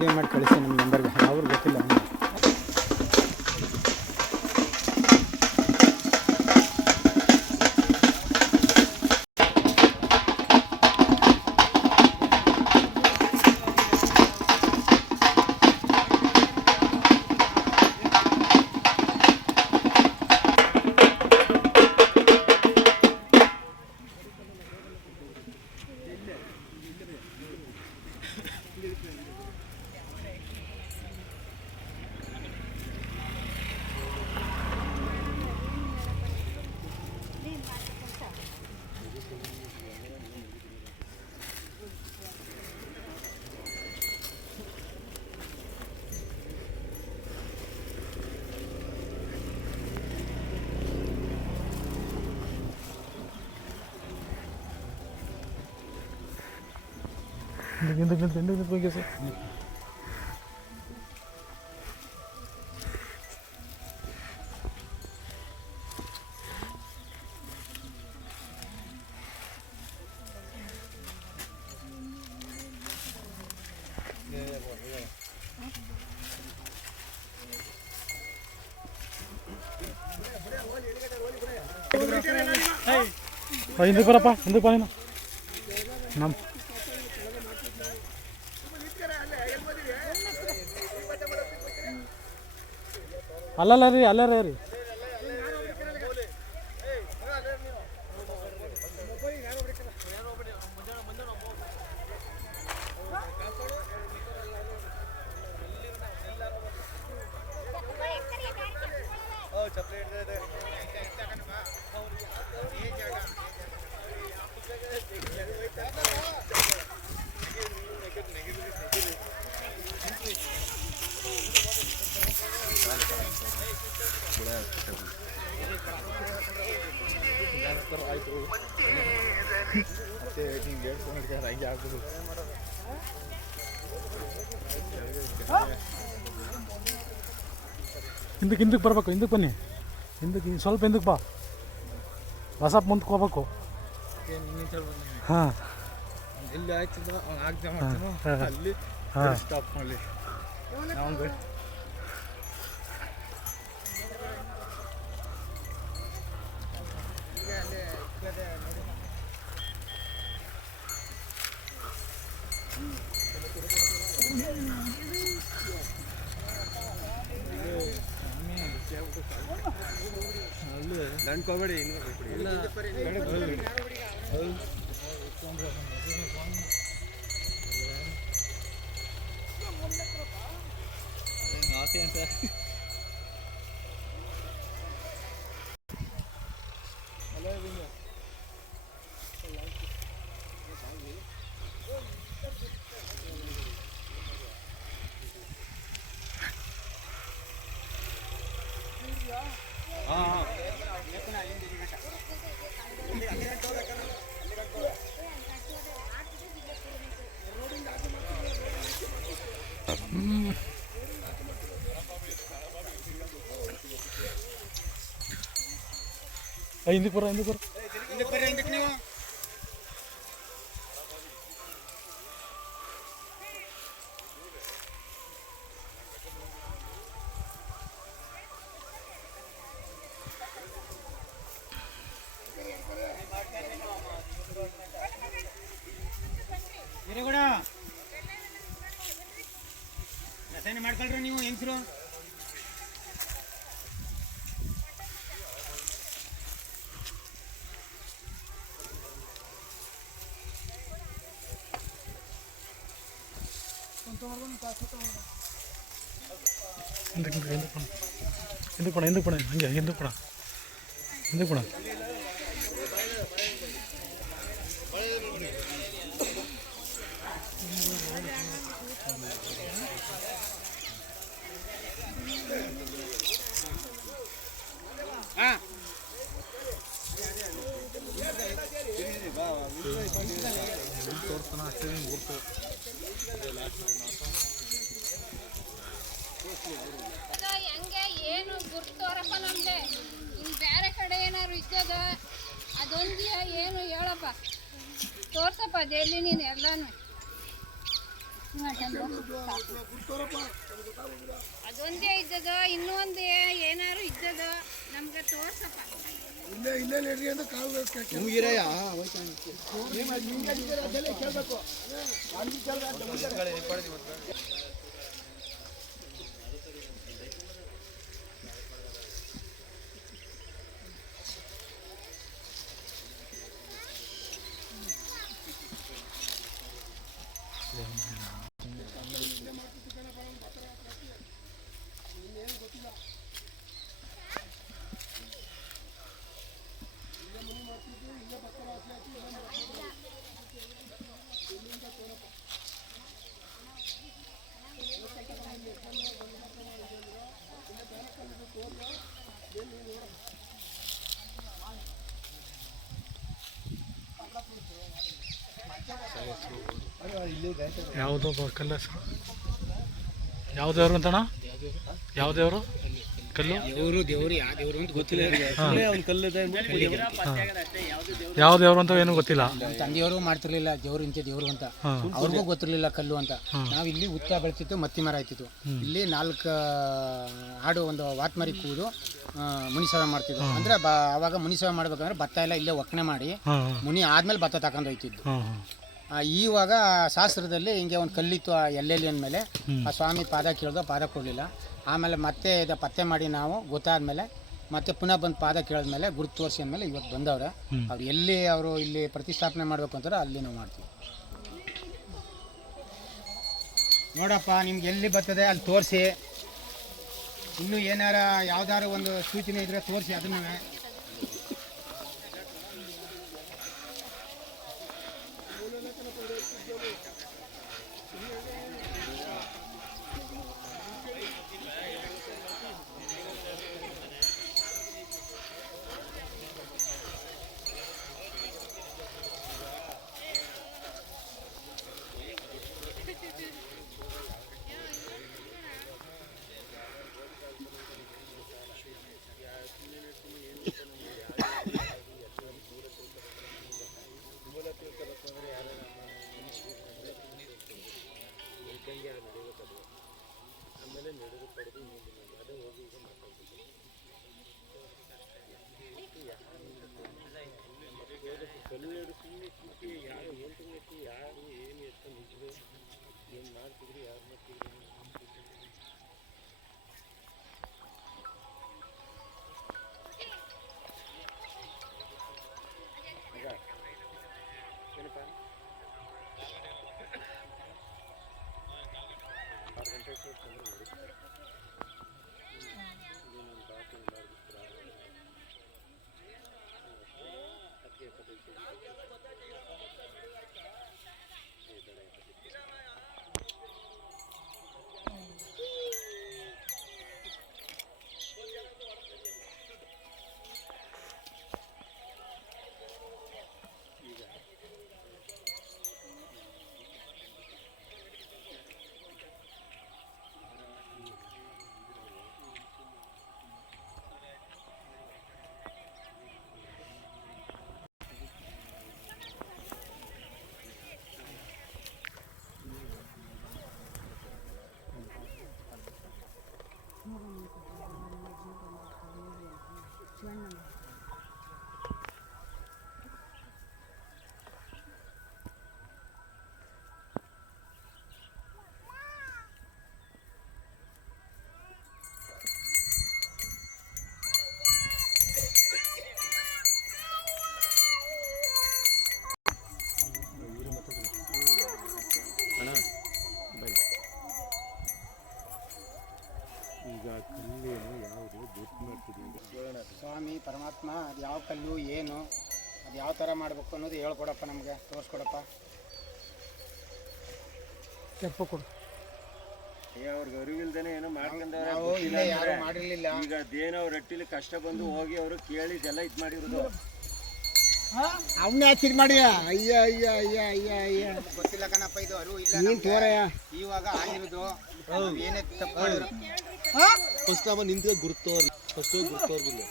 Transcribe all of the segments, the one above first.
Video ಮಾಡಿ ಕಳಿಸಿ ನಮ್ಮ ನಂಬರ್ಗೆ, ಅವ್ರು ಗೊತ್ತಿಲ್ಲ ಅವನು. ಹಿಂದಕ್ಕೆ ಹೋಗಿ ಸರ್. ಹಿಂದಕ್ಕೆ ಬರಪ್ಪ, ಹಿಂದಕ್ಕೆ ಬಾ ನೀನು. ನಮ್ಮ ಅಲ್ಲಲ್ಲ ರೀ, ಅಲ್ಲರೇ ರೀ. ಹಿಂದಕ್ಕೆ ಬರ್ಬೇಕು, ಹಿಂದಕ್ಕೆ ಬನ್ನಿ, ಹಿಂದಕ್ಕೆ ಸ್ವಲ್ಪ ಹಿಂದಕ್ಕೆ ಬಾ, ಬಸಪ್ಪ ಮುಂದಕ್ಕೆ ಹೋಗ್ಬೇಕು. ಹಾಂ, ಎಲ್ಲಿ ಆಗ್ತಿದ್ದ ಅಲ್ಲಿ ಸ್ಟಾಪ್ ಮಾಡಲಿ. ದಂಡ್ಕೋಬೇಡಿ, ಅಂತ ಹಿಂದಕ್ಕೆ ಬರ, ಹಿಂದಕ್ಕೆ ನೀವು ಮಾಡ್ಕೊಳ್ರಿ ನೀವು ಹೆಂಗ್ಸ್ರು. ಹಿಂದಕ್ಕೆ ಕೊಡ, ಹಿಂದಕ್ಕೆ ಕೊಡ, ಹಂಗೆ ಹಿಂದಕ್ಕೆ ಕೊಡ, ಹಿಂದಕ್ಕೆ ಕೊಡ. ಹೆಂಗೆ ಏನು ಗುರ್ತೋರಪ್ಪ ನಮ್ದೆ. ಇನ್ನು ಬೇರೆ ಕಡೆ ಏನಾದ್ರು ಇದ್ದದ ಅದೊಂದು ಏನು ಹೇಳಪ್ಪ, ತೋರ್ಸಪ್ಪ ಅದೆಲ್ಲಿ ನೀನು ಎಲ್ಲಾನು. ಅದೊಂದೇ ಇದ್ದದ ಇನ್ನೂ ಒಂದು ಏನಾರು ಇದ್ದದ ನಮ್ಗೆ ತೋರ್ಸಪ್ಪ. ಯಾವುದೋ ಕಲ್ಲ ಹೆಸರು ಯಾವ ದೇವರು ಅಂತಣ್ಣ? ಯಾವ ದೇವರು ಕಲ್ಲು? ದೇವ್ರು ಯಾವ ದೇವ್ರು ಅಂತ ಗೊತ್ತಿಲ್ಲ. ಯಾವ ದೇವರು ಅಂತ ಏನೂ ಗೊತ್ತಿಲ್ಲ. ನಮ್ಮ ತಂದೆಯವರು ಮಾಡ್ತಿರ್ಲಿಲ್ಲ ದೇವ್ರು ಇಂಥ ದೇವ್ರು ಅಂತ, ಅವ್ರಿಗೂ ಗೊತ್ತಿರಲಿಲ್ಲ ಕಲ್ಲು ಅಂತ. ನಾವು ಇಲ್ಲಿ ಉತ್ತ ಬೆಳೆತಿತ್ತು, ಮತ್ತಿ ಮರ ಆಯ್ತಿತ್ತು. ಇಲ್ಲಿ 4 ಆಡು ಒಂದು ವಾತ್ ಮರಿ ಕೂದು ಮುನಿಸೇವೆ ಮಾಡ್ತಿದ್ವು. ಅಂದ್ರೆ ಅವಾಗ ಮುನಿಸೇವೆ ಮಾಡ್ಬೇಕಂದ್ರೆ ಭತ್ತ ಎಲ್ಲ ಇಲ್ಲೇ ಒಕ್ಕಣೆ ಮಾಡಿ ಮುನಿ ಆದ್ಮೇಲೆ ಭತ್ತ ತಗೊಂಡು ಹೋಯ್ತಿದ್ದು. ಇವಾಗ ಶಾಸ್ತ್ರದಲ್ಲಿ ಹಿಂಗೆ ಒಂದು ಕಲ್ಲಿತ್ತು ಎಲ್ಲೆಲ್ಲಿ ಅಂದಮೇಲೆ ಆ ಸ್ವಾಮಿ ಪಾದ ಕೇಳ್ದೋ, ಪಾದ ಕೊಡಲಿಲ್ಲ. ಆಮೇಲೆ ಮತ್ತೆ ಇದು ಪತ್ತೆ ಮಾಡಿ ನಾವು ಗೊತ್ತಾದ್ಮೇಲೆ ಮತ್ತೆ ಪುನಃ ಬಂದು ಪಾದ ಕೇಳಿದ್ಮೇಲೆ ಗುರುತು ತೋರಿಸಿ ಅಂದಮೇಲೆ ಇವತ್ತು ಬಂದವ್ರೆ. ಅವ್ರು ಎಲ್ಲಿ ಅವರು ಇಲ್ಲಿ ಪ್ರತಿಷ್ಠಾಪನೆ ಮಾಡಬೇಕು ಅಂತಾರೆ ಅಲ್ಲಿ ನಾವು ಮಾಡ್ತೀವಿ. ನೋಡಪ್ಪ, ನಿಮ್ಗೆ ಎಲ್ಲಿ ಬರ್ತದೆ ಅಲ್ಲಿ ತೋರಿಸಿ. ಇನ್ನೂ ಏನಾರ ಯಾವ್ದಾರು ಒಂದು ಸೂಚನೆ ಇದ್ರೆ ತೋರಿಸಿ ಅದನ್ನು. ಸ್ವಾಮಿ ಪರಮಾತ್ಮ ಅದು ಯಾವ ಕಲ್ಲು ಏನು ಅದು ಯಾವ ಥರ ಮಾಡಬೇಕು ಅನ್ನೋದು ಹೇಳ್ಕೊಡಪ್ಪ, ನಮಗೆ ತೋರಿಸ್ಕೊಡಪ್ಪ. ತೆಪ್ಪ ಕೊಡು. ಅವ್ರಿಗೆ ಅರಿವಿಲ್ದೇನೆ ಏನೋ ಮಾಡ್ಕೊಂಡಾರೆ, ನಾವು ಇಲ್ಲೇ ಯಾರು ಮಾಡಿರಲಿಲ್ಲ. ಈಗ ಅದೇನೋ ರಟ್ಟಿಲಿ ಕಷ್ಟ ಬಂದು ಹೋಗಿ ಅವರು ಕೇಳಿ ಇದೆಲ್ಲ ಇದು ಮಾಡಿರೋದು. ಅವನ್ನ ಯಾಕೆ ಮಾಡಿ ಅಯ್ಯ ಅಯ್ಯ ಅಯ್ಯ ಅಯ್ಯ ಅಯ್ಯ ಗೊತ್ತಿಲ್ಲ ಕಣಪ್ಪ, ಇದು ಅರಿವು ಇಲ್ಲ. ನೀನು ತೋರಯ್ಯ ಇವಾಗ ಆಗಿರೋದು ಏನೇ ತಪ್ಪು ಫಸ್ಟ್ ಅವ ನಿಂತು ಗುರುತೋರ್ ಫಸ್ಟ್ ಗುರುತೋರ್ಬಿಲ್ಲ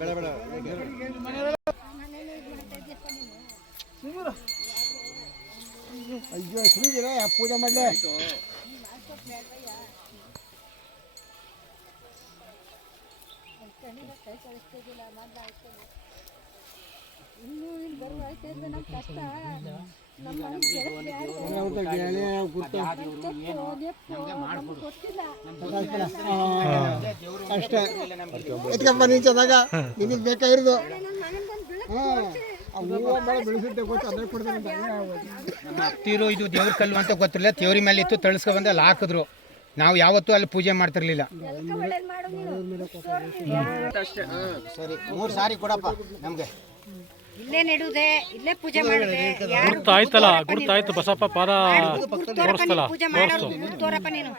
ಬೇಡ ಬೇಡ ಅಯ್ಯೋ ಸುಮ್ಮನೆ ಪೂಜೆ ಮಾಡಲಿ. ಅಷ್ಟೇ ಎತ್ಕಪ್ಪ ನೀನು ಚೆನ್ನಾಗ ನಿನಗೆ ಬೇಕಾಗಿರೋದು. ಬೆಳೆಸುತ್ತೆ ಗೊತ್ತು ಅದೇ ಕೊಡ್ತಾರೆ. ನಮ್ಮ ಅತ್ತಿರು ಇದು ದೇವ್ರ ಕಲ್ಲು ಅಂತ ಗೊತ್ತಿರಲಿಲ್ಲ, ತೇವ್ರಿ ಮೇಲೆ ಇತ್ತು, ತಳಿಸ್ಕೊ ಬಂದು ಅಲ್ಲಿ ಹಾಕಿದ್ರು. ನಾವು ಯಾವತ್ತೂ ಅಲ್ಲಿ ಪೂಜೆ ಮಾಡ್ತಿರ್ಲಿಲ್ಲ. ಸರಿ 3 ಸಾರಿ ಕೊಡಪ್ಪ ನಮ್ಗೆ. ಇಲ್ಲೇ ನೆಡುದೆ, ಇಲ್ಲೇ ಪೂಜೆ ಮಾಡುದೆ. ಗುರ್ತಾಯ್ತಲ್ಲ, ಗುರ್ತಾಯ್ತು ಬಸಪ್ಪ ಪಾದ ತೋರಿಸ್ತಲ್ಲ, ಪೂಜೆ ಮಾಡೋರು ತೋರಪ್ಪ ನೀನು.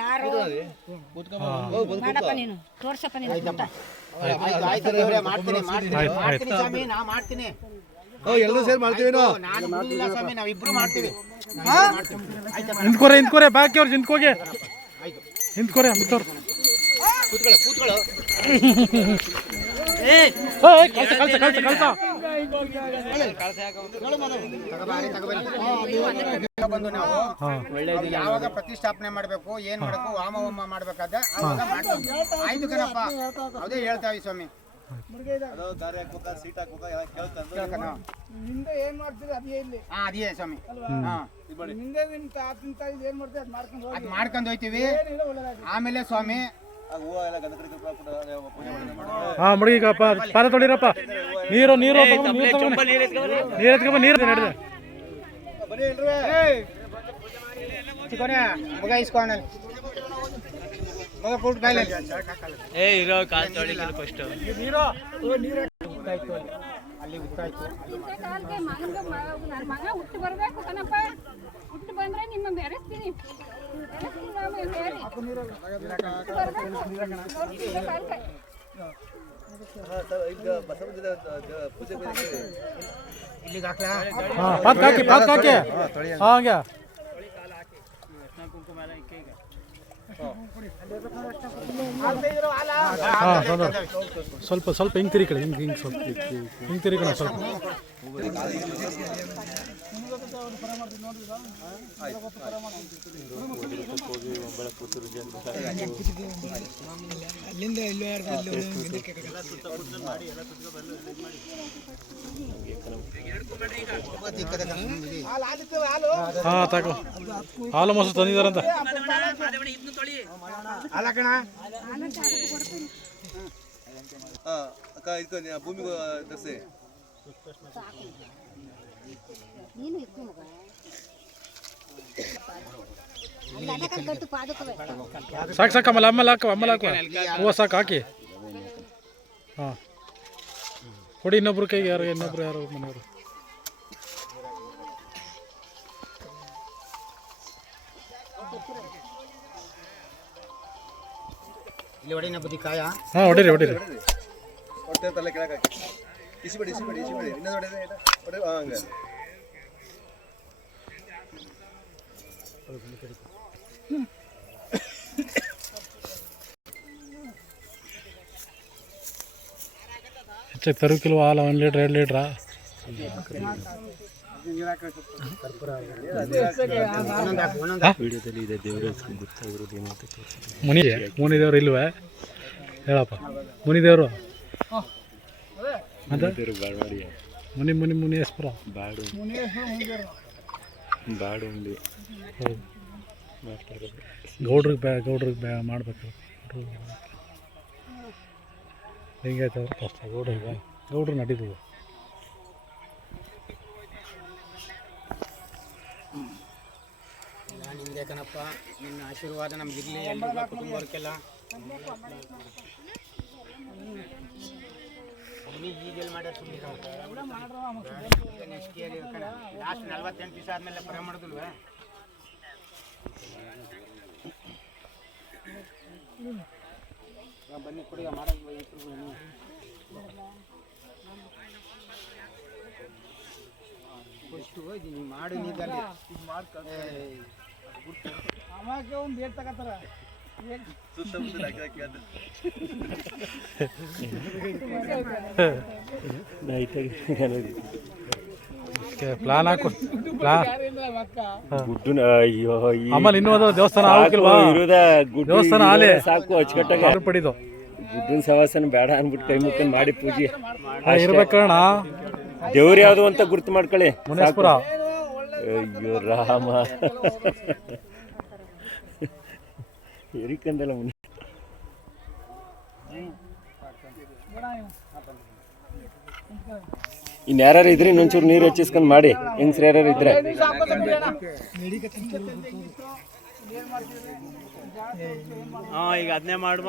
ಯಾರು ಮಾಡಪ್ಪ ನೀನು, ತೋರ್ಸಪ್ಪ ನೀನು. ಆಯ್ತು ದೇವ್ರೆ, ಮಾಡ್ತೀನಿ ಸ್ವಾಮಿ, ನಾ ಮಾಡ್ತೀನಿ. ಎಲ್ಲರೂ ಸೇರಿ ಮಾಡ್ತೀವಿ ನಾನು ಬಿಡಲಿಲ್ಲ ಸ್ವಾಮಿ, ನಾವಿಬ್ರು ಮಾಡ್ತೀವಿ. ನಿಂತ್ಕೋರೆ ಬಾಕಿ ಅವ್ರು ನಿಂತ್ಕೋಗೆ, ನಿಂತ್ಕೋರೆ ಮಿತ್ತವ್ರು. ಕೂತ್ಕೊಳ್ಳೋ ಬಂದು ನಾವು ಯಾವಾಗ ಪ್ರತಿಷ್ಠಾಪನೆ ಮಾಡ್ಬೇಕು, ಏನ್ ಮಾಡ್ಬೇಕು, ವಾಮ ಹೋಮ ಮಾಡ್ಬೇಕಾದ ಅವಾಗ ಮಾಡ್ತೀವಿ. ಆಯ್ತು ಕಣಪ್ಪ, ಅದೇ ಹೇಳ್ತಾವಿ ಸ್ವಾಮಿ. ಅದೇ ಸ್ವಾಮಿ, ಅದ್ ಮಾಡ್ಕೊಂಡು ಹೋಯ್ತಿವಿ. ಆಮೇಲೆ ಸ್ವಾಮಿ ಮುಡುಗಿ ಪಾದ ತೊಳಿರಪ್ಪ. ನೀರು ನೀರು ನೀರು ಎತ್ಕೊಂಬ, ನೀರು ನಡೆದ ಮಗ ಇಸ್ಕೊಂಡ ಮಗ ಕೂಟ್ ಬಾಯ್ಲಿ. ಅಲ್ಲಿ ಉತ್ತಾಯ್ತು. ನನ್ನ ಮಗ ಹುಟ್ಟು ಬರ್ಬೇಕು ಕಣಪ್ಪ. ಹುಟ್ಟು ಬಂದ್ರೆ ನಿಮ್ಮ ಬೆರೆಸ್ತೀನಿ. ಇಲ್ಲಿಗೆ ಹಾಕ್ಲಾ? ಹಾಕಿ ಹಂಗೆ ಸ್ವಲ್ಪ ಸ್ವಲ್ಪ ಹಿಂಗೆ ತಿರಿ ಕಡೆ, ಹಿಂಗೆ ಸ್ವಲ್ಪ ಹಿಂಗೆ ತಿರಿ ಕಡೆ ಸ್ವಲ್ಪ. ಹಾಂ ತಗೋ, ಹಾಲು ಮೊಸರು ತಂದಿದ್ದಾರಂತ. ಅಕ್ಕ ಇದಕ್ಕೆ ಭೂಮಿಗೆ ತರಿಸಿ. ಸಾಕು ಆಮೇಲೆ ಹಾಕುವ ಹೂವು ಸಾಕು ಹಾಕಿ. ಹಾಂ ಕೊಡಿ ಇನ್ನೊಬ್ರು ಕೈಗೆ. ಯಾರು ಮನೆಯವರು. ಇಲ್ಲಿ ಹೊಡಿನ ಬುದ್ಧಿ ಕಾಯ. ಹಾಂ ಹೊಡೀರಿ ಹೊಟ್ಟೆ ತಲೆ ಕೆಳಗೆ ಹಾಕಿ. ಇಸಿಬೇಡಿ ಇನ್ನೊಂದು ಹೊಡೆ ಹಂಗೆ. ಹೆಚ್ಚಾಗಿ ತರಕಿಲ್ವ ಹಾಲು? 1 ಲೀಟ್ರ್ 2 ಲೀಟ್ರಾ? ಮುನಿದೇವ್ರು ಇಲ್ವೇ ಹೇಳಪ್ಪ? ಮುನಿದೇವರು ಮುನಿಯೇಶ್ವರ ಗೌಡ್ರಿಗೆ ಮಾಡ್ಬೇಕು. ಹಿಂಗಾಯ್ತಂದ್ರೆ ಕಷ್ಟ. ಗೌಡ್ರು ನಡೀತದೆ. ನಿಂದೆ ಕಣಪ್ಪ, ನಿನ್ನ ಆಶೀರ್ವಾದ ನಮ್ಗಿರ್ಲಿ, ಎಲ್ರಿಗೂ ಕುಟುಂಬಕ್ಕೆಲ್ಲ. ಈಗೆಲ್ಲ ಮಾಡ್ಯಾರ ನೆಕ್ಸ್ಟ್ ಇಯರ್ ಲಾಸ್ಟ್ 48 ದಿವಸ ಆದ್ಮೇಲೆ ಪರ ಮಾಡೋದಿಲ್ವ? ಬನ್ನಿ ಕುಡಿಯ ಮಾಡೋದು ಫಸ್ಟು ನೀವು ಮಾಡಿ ನೀದಲ್ಲಿ ಅವಾಗ ಒಂದು ಡೇಟ್ ತಗೋತಾರ. ಓಕೆ ಪ್ಲಾನ್ ಹಾಕು ಪ್ಲಾನ್ ಗುಡ್ಡು ಅಯ್ಯೋ ಆಮೇಲೆ ಇನ್ನೂ ಒಂದು ದೇವಸ್ಥಾನ ಆಗಕ್ಕಿಲ್ವಾ ಇರೋದ ಗುಡ್ಡು ದೇವಸ್ಥಾನ ಆಲೆ ಸಾಕು ಅಚ್ಚುಕಟ್ಟಾಗ ಆರ್ಡರ್ ಪಡಿದು ಗುಡ್ಡಿನ ಸವಾಸನ ಬೇಡ ಅನ್ಬಿಟ್ಟು ಕೈ ಮುಕ್ಕೊಂಡು ಮಾಡಿ ಪೂಜೆ ಇರ್ಬೇಕಣ್ಣ ದೇವ್ರು ಯಾವುದು ಅಂತ ಗುರ್ತು ಮಾಡ್ಕೊಳ್ಳಿ ಮುನೇಶ್ಪುರ ಅಯ್ಯೋ ರಾಮ ಎರಿಕಂದಲ್ಲ ಮುನಿ ಇನ್ಯಾರು ಇದ್ರೆ ಇನ್ನೊಂಚೂರು ನೀರು ಹೆಚ್ಚಿಸ್ಕೊಂಡು ಮಾಡಿ ಹೆಂಗ್ಸ್ರು ಯಾರು ಇದ್ರೆ ಈಗ ಅದನ್ನೇ ಮಾಡುವ